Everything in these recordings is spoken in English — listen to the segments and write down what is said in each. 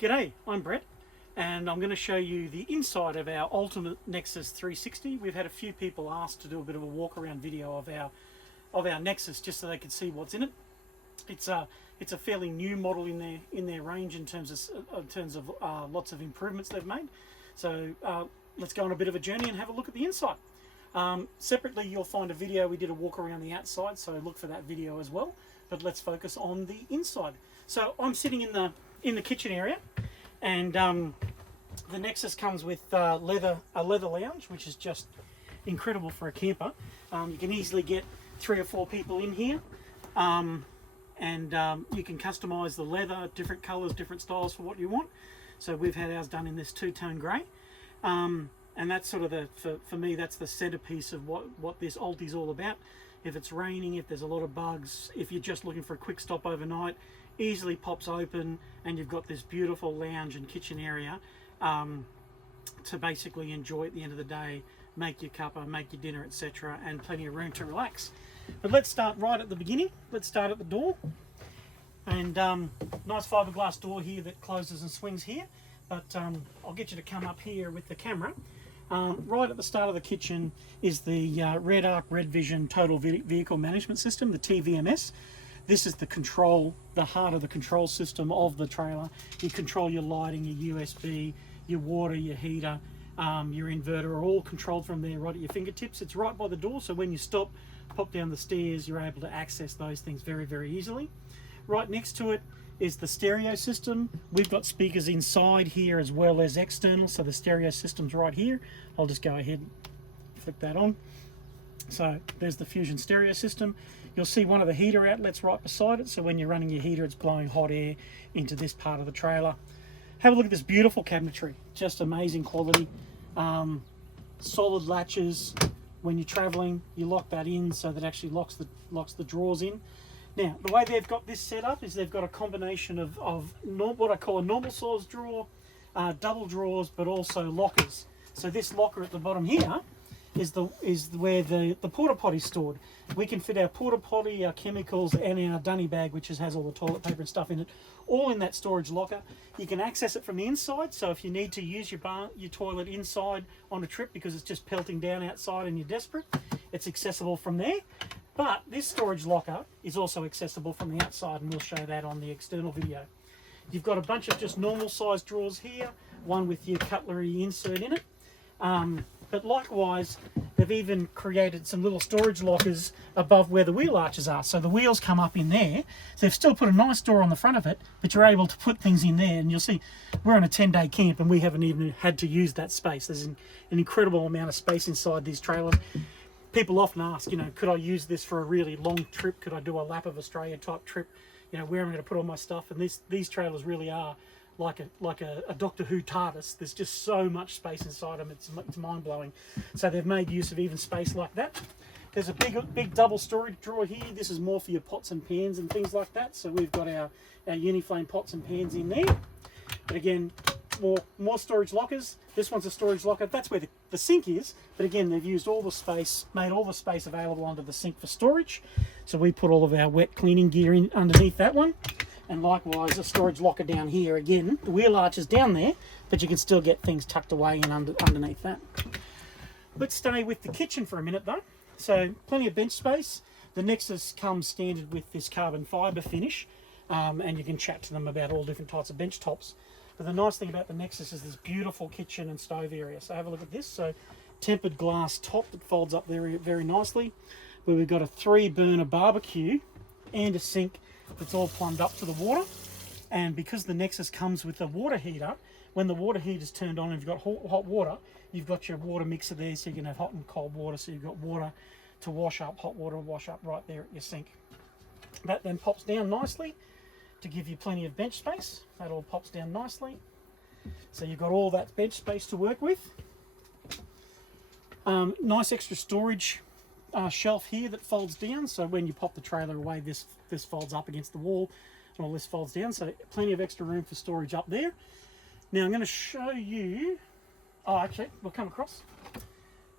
G'day, I'm Brett, and I'm going to show you the inside of our ultimate Nexus 360. We've had a few people ask to do a bit of a walk around video of our Nexus just so they could see what's in it. It's a fairly new model in their range in terms of lots of improvements they've made. So let's go on a bit of a journey and have a look at the inside. Separately, you'll find a video we did a walk around the outside, so look for that video as well. But let's focus on the inside. So I'm sitting in the kitchen area, and the Nexus comes with a leather lounge, which is just incredible for a camper. You can easily get 3 or 4 people in here, and you can customize the leather, different colors, different styles for what you want. So we've had ours done in this 2-tone grey, and that's sort of for me, that's the centerpiece of what this Ulti's all about. If it's raining, if there's a lot of bugs, if you're just looking for a quick stop overnight, easily pops open, and you've got this beautiful lounge and kitchen area to basically enjoy at the end of the day, make your cuppa, make your dinner, etc., and plenty of room to relax. But let's start right at the beginning. Let's start at the door, and nice fiberglass door here that closes and swings here, but I'll get you to come up here with the camera. Right at the start of the kitchen is the Redarc Red Vision Total Vehicle Management System, the TVMS. This is the heart of the control system of the trailer. You control your lighting, your USB, your water, your heater, your inverter are all controlled from there right at your fingertips. It's right by the door, so when you stop, pop down the stairs, you're able to access those things very, very easily. Right next to it is the stereo system. We've got speakers inside here as well as external, so the stereo system's right here. I'll just go ahead and flick that on. So there's the Fusion stereo system. You'll see one of the heater outlets right beside it, so when you're running your heater, it's blowing hot air into this part of the trailer. Have a look at this beautiful cabinetry, just amazing quality. Solid latches. When you're traveling, you lock that in so that actually locks the drawers in. Now, the way they've got this set up is they've got a combination of what I call a normal size drawer, double drawers, but also lockers. So this locker at the bottom here is where the porta potty is stored. We can fit our porta potty, our chemicals, and our dunny bag, which has all the toilet paper and stuff in it, all in that storage locker. You can access it from the inside, so if you need to use your toilet inside on a trip because it's just pelting down outside and you're desperate, it's accessible from there. But this storage locker is also accessible from the outside, and we'll show that on the external video. You've got a bunch of just normal sized drawers here, one with your cutlery insert in it. But likewise, they've even created some little storage lockers above where the wheel arches are. So the wheels come up in there. So they've still put a nice door on the front of it, but you're able to put things in there. And you'll see, we're on a 10-day camp and we haven't even had to use that space. There's an incredible amount of space inside these trailers. People often ask, could I use this for a really long trip? Could I do a lap of Australia type trip? Where am I going to put all my stuff? And these trailers really are like a Doctor Who TARDIS. There's just so much space inside them. It's mind-blowing. So they've made use of even space like that. There's a big double storage drawer here. This is more for your pots and pans and things like that. So we've got our Uniflame pots and pans in there. But again, more storage lockers. This one's a storage locker. That's where the sink is. But again, they've used all the space, made all the space available under the sink for storage. So we put all of our wet cleaning gear in underneath that one. And likewise, a storage locker down here. Again, the wheel arch is down there, but you can still get things tucked away in underneath that. Let's stay with the kitchen for a minute though. So plenty of bench space. The Nexus comes standard with this carbon fibre finish, and you can chat to them about all different types of bench tops. But the nice thing about the Nexus is this beautiful kitchen and stove area. So have a look at this. So tempered glass top that folds up very, very nicely, where we've got a 3-burner barbecue and a sink that's all plumbed up to the water. And because the Nexus comes with a water heater, when the water heater is turned on and you've got hot water, you've got your water mixer there, so you can have hot and cold water. So you've got water to wash up, hot water to wash up right there at your sink. That then pops down nicely to give you plenty of bench space. That all pops down nicely. So you've got all that bench space to work with. Nice extra storage shelf here that folds down, so when you pop the trailer away, this folds up against the wall and all this folds down, so plenty of extra room for storage up there. Now I'm going to show you, actually we'll come across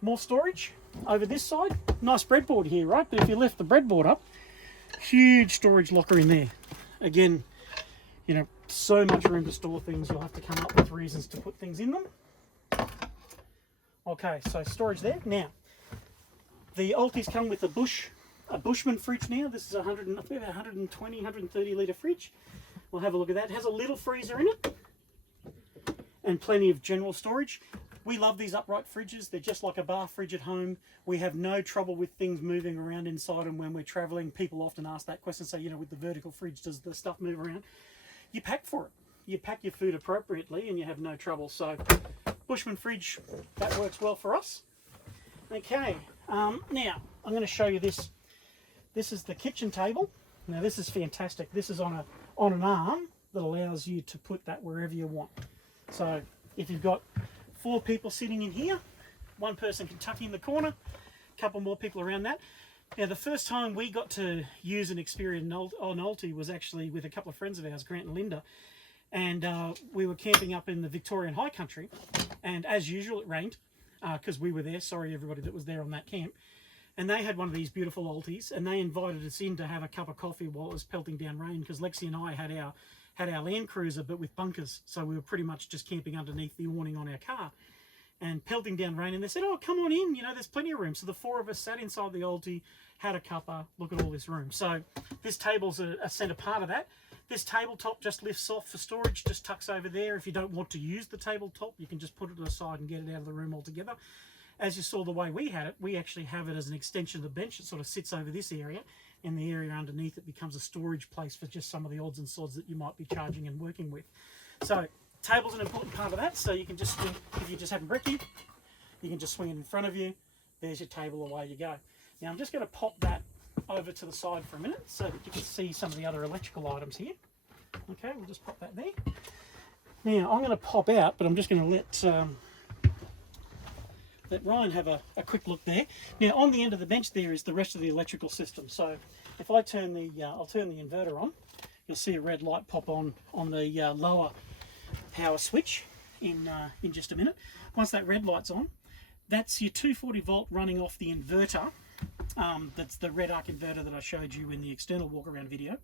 more storage over this side. Nice breadboard here, right? But if you lift the breadboard up, huge storage locker in there. Again, so much room to store things, you'll have to come up with reasons to put things in them. Okay, so storage there. Now, the Ultis come with a Bushman fridge now. This is a 120, 130 litre fridge. We'll have a look at that. It has a little freezer in it and plenty of general storage. We love these upright fridges. They're just like a bar fridge at home. We have no trouble with things moving around inside them when we're traveling. People often ask that question, say, you know, with the vertical fridge, does the stuff move around? You pack for it. You pack your food appropriately and you have no trouble. So Bushman fridge, that works well for us. Okay, now I'm going to show you this. This is the kitchen table. Now this is fantastic. This is on an arm that allows you to put that wherever you want. So if you've got 4 people sitting in here, 1 person can tuck in the corner, a couple more people around that. Now the first time we got to use an Experience on Ulti was actually with a couple of friends of ours, Grant and Linda, and we were camping up in the Victorian High Country, and as usual it rained because we were there. Sorry everybody that was there on that camp. And they had one of these beautiful Ultis, and they invited us in to have a cup of coffee while it was pelting down rain, because Lexi and I had our Land Cruiser but with bunkers, so we were pretty much just camping underneath the awning on our car and pelting down rain. And they said, oh, come on in, you know, there's plenty of room. So the 4 of us sat inside the Ulti, had a cuppa, look at all this room. So this table's a centre part of that. This tabletop just lifts off for storage, just tucks over there. If you don't want to use the tabletop, you can just put it aside and get it out of the room altogether. As you saw the way we had it, we actually have it as an extension of the bench. It sort of sits over this area, and the area underneath it becomes a storage place for just some of the odds and sods that you might be charging and working with. So table's an important part of that. So you can just swing, if you're just having brekkie, you can just swing it in front of you. There's your table, away you go. Now I'm just going to pop that over to the side for a minute so that you can see some of the other electrical items here. Okay, we'll just pop that there. Now I'm going to pop out, but I'm just going to let Ryan have a quick look there. Now on the end of the bench there is the rest of the electrical system. So if I turn the, I'll turn the inverter on, you'll see a red light pop on the lower power switch in just a minute. Once that red light's on, that's your 240 volt running off the inverter. That's the Redarc inverter that I showed you in the external walk around video.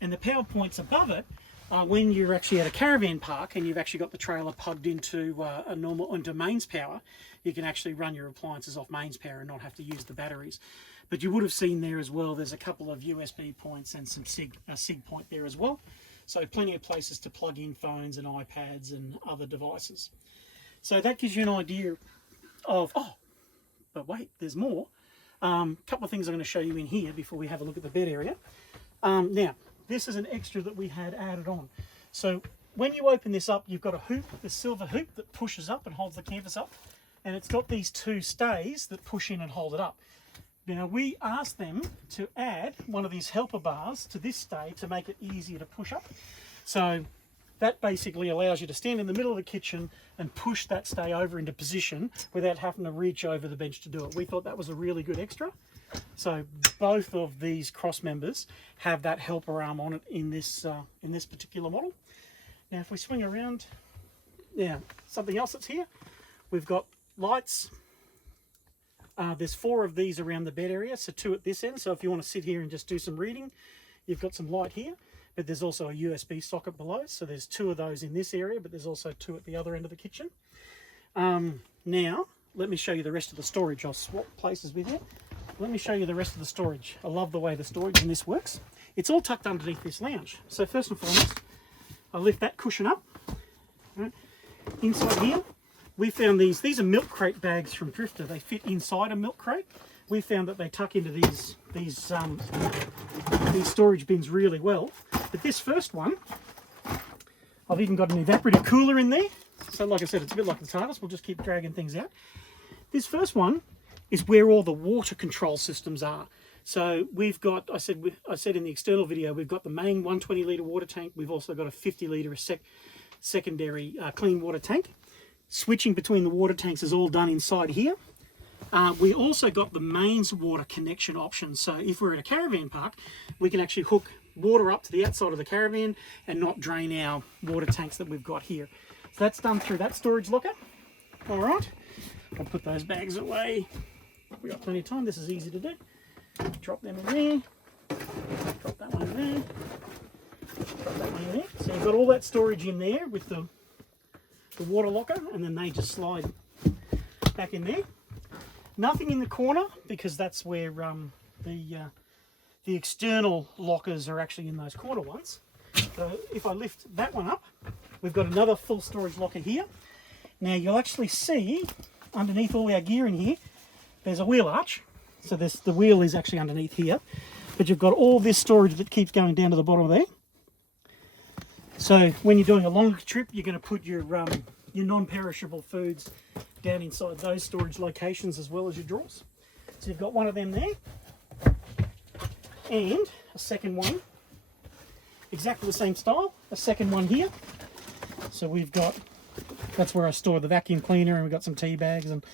And the power points above it are when you're actually at a caravan park and you've actually got the trailer plugged into into mains power. You can actually run your appliances off mains power and not have to use the batteries. But you would have seen there as well, there's a couple of USB points and some SIG point there as well. So plenty of places to plug in phones and iPads and other devices. So that gives you an idea of, oh, but wait, there's more. Couple of things I'm going to show you in here before we have a look at the bed area. Now, this is an extra that we had added on. So when you open this up, you've got a hoop, this silver hoop that pushes up and holds the canvas up. And it's got these 2 stays that push in and hold it up. Now we asked them to add one of these helper bars to this stay to make it easier to push up. So that basically allows you to stand in the middle of the kitchen and push that stay over into position without having to reach over the bench to do it. We thought that was a really good extra. So both of these cross members have that helper arm on it in this particular model. Now if we swing around, yeah, something else that's here, we've got lights. There's 4 of these around the bed area, so 2 at this end. So if you want to sit here and just do some reading, you've got some light here. But there's also a USB socket below, so there's 2 of those in this area, but there's also 2 at the other end of the kitchen. Now, let me show you the rest of the storage. I'll swap places with you. Let me show you the rest of the storage. I love the way the storage in this works. It's all tucked underneath this lounge. So first and foremost, I lift that cushion up. Right. Inside here, we found these are milk crate bags from Drifter. They fit inside a milk crate. We found that they tuck into these storage bins really well. But this first one, I've even got an evaporative cooler in there. So like I said, it's a bit like the TARDIS. We'll just keep dragging things out. This first one is where all the water control systems are. So we've got, I said in the external video, we've got the main 120 litre water tank. We've also got a 50 litre secondary clean water tank. Switching between the water tanks is all done inside here. We also got the mains water connection option. So if we're at a caravan park, we can actually hook water up to the outside of the caravan and not drain our water tanks that we've got here. So that's done through that storage locker. All right, I'll put those bags away. We've got plenty of time. This is easy to do. Drop them in there. Drop that one in there. Drop that one in there. So you've got got all that storage in there with the water locker, and then they just slide back in there. Nothing in the corner, because that's where the external lockers are actually in those corner ones. So if I lift that one up, we've got another full storage locker here. Now you'll actually see underneath all our gear in here, there's a wheel arch. So the wheel is actually underneath here, but you've got all this storage that keeps going down to the bottom of there. So when you're doing a longer trip, you're going to put your non-perishable foods down inside those storage locations as well as your drawers. So you've got one of them there, and a second one, exactly the same style, a second one here. So we've got, that's where I store the vacuum cleaner, and we've got some tea bags and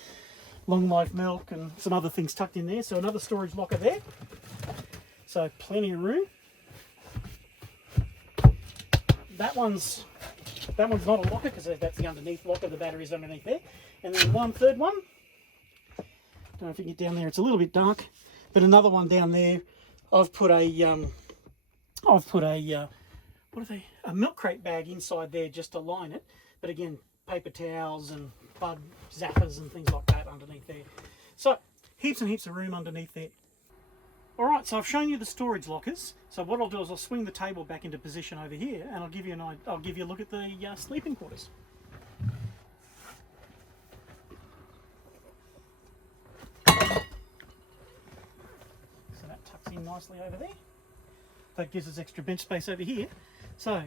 long life milk and some other things tucked in there. So another storage locker there. So plenty of room. That one's not a locker, because that's the underneath locker. The battery's underneath there. And then one third one. Don't know if you can get down there. It's a little bit dark, but another one down there. I've put a a milk crate bag inside there just to line it. But again, paper towels and bug zappers and things like that underneath there. So heaps and heaps of room underneath there. Alright, so I've shown you the storage lockers. So what I'll do is I'll swing the table back into position over here, and I'll give you a look at the sleeping quarters. So that tucks in nicely over there. That gives us extra bench space over here. So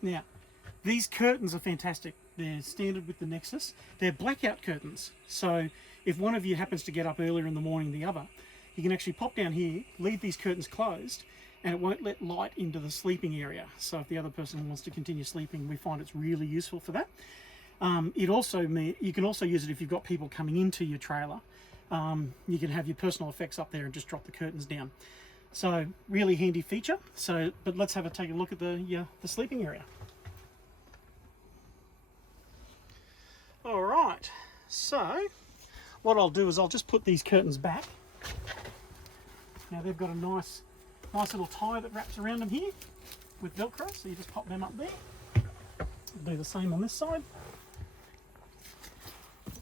now these curtains are fantastic. They're standard with the Nexus. They're blackout curtains. So if one of you happens to get up earlier in the morning than the other, you can actually pop down here, leave these curtains closed, and it won't let light into the sleeping area. So if the other person wants to continue sleeping, we find it's really useful for that. You can also use it if you've got people coming into your trailer. You can have your personal effects up there and just drop the curtains down. So really handy feature. But let's take a look at the sleeping area. All right, so what I'll do is I'll just put these curtains back. Now they've got a nice little tie that wraps around them here with Velcro, so you just pop them up there. Do the same on this side.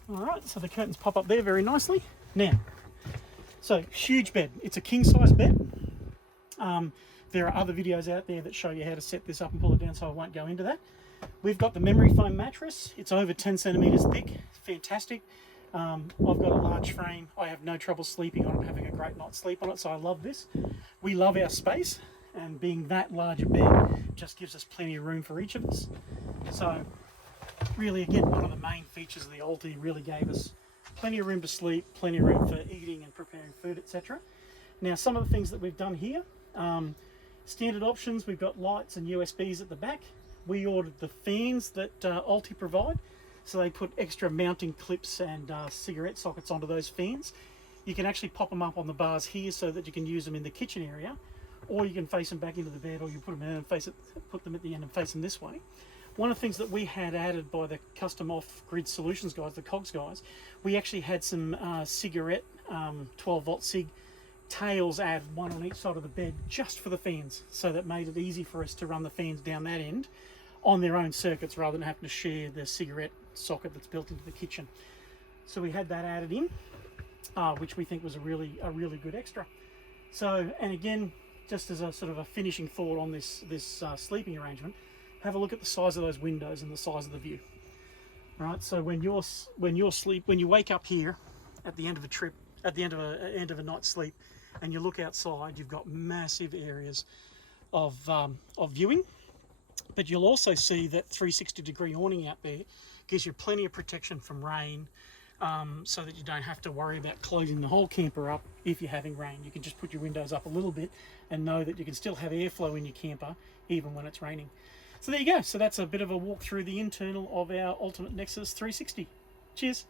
All right, so the curtains pop up there very nicely. Now, so huge bed. It's a king size bed. There are other videos out there that show you how to set this up and pull it down, so I won't go into that. We've got the memory foam mattress. It's over 10 centimeters thick. Fantastic. I've got a large frame. I have no trouble sleeping on it, having a great night's sleep on it, so I love this. We love our space, and being that large a bed just gives us plenty of room for each of us. So really, again, one of the main features of the Ulti, really gave us plenty of room to sleep, plenty of room for eating and preparing food, etc. Now, some of the things that we've done here, standard options, we've got lights and USBs at the back. We ordered the fans that Ulti provide, so they put extra mounting clips and cigarette sockets onto those fans. You can actually pop them up on the bars here so that you can use them in the kitchen area, or you can face them back into the bed, or you put them in and put them at the end and face them this way. One of the things that we had added by the custom off-grid solutions guys, the COGS guys, we actually had some cigarette 12-volt cig tails added, one on each side of the bed, just for the fans. So that made it easy for us to run the fans down that end on their own circuits rather than having to share the cigarette socket that's built into the kitchen. So we had that added in, which we think was a really good extra. So, and again, just as a sort of a finishing thought on this sleeping arrangement, have a look at the size of those windows and the size of the view. Right, so when you wake up here at the end of a trip, at the end of a night's sleep, and you look outside, you've got massive areas of viewing. But you'll also see that 360-degree awning out there gives you plenty of protection from rain, so that you don't have to worry about closing the whole camper up if you're having rain. You can just put your windows up a little bit and know that you can still have airflow in your camper even when it's raining. So there you go. So that's a bit of a walk through the internal of our Ultimate Nexus 360. Cheers.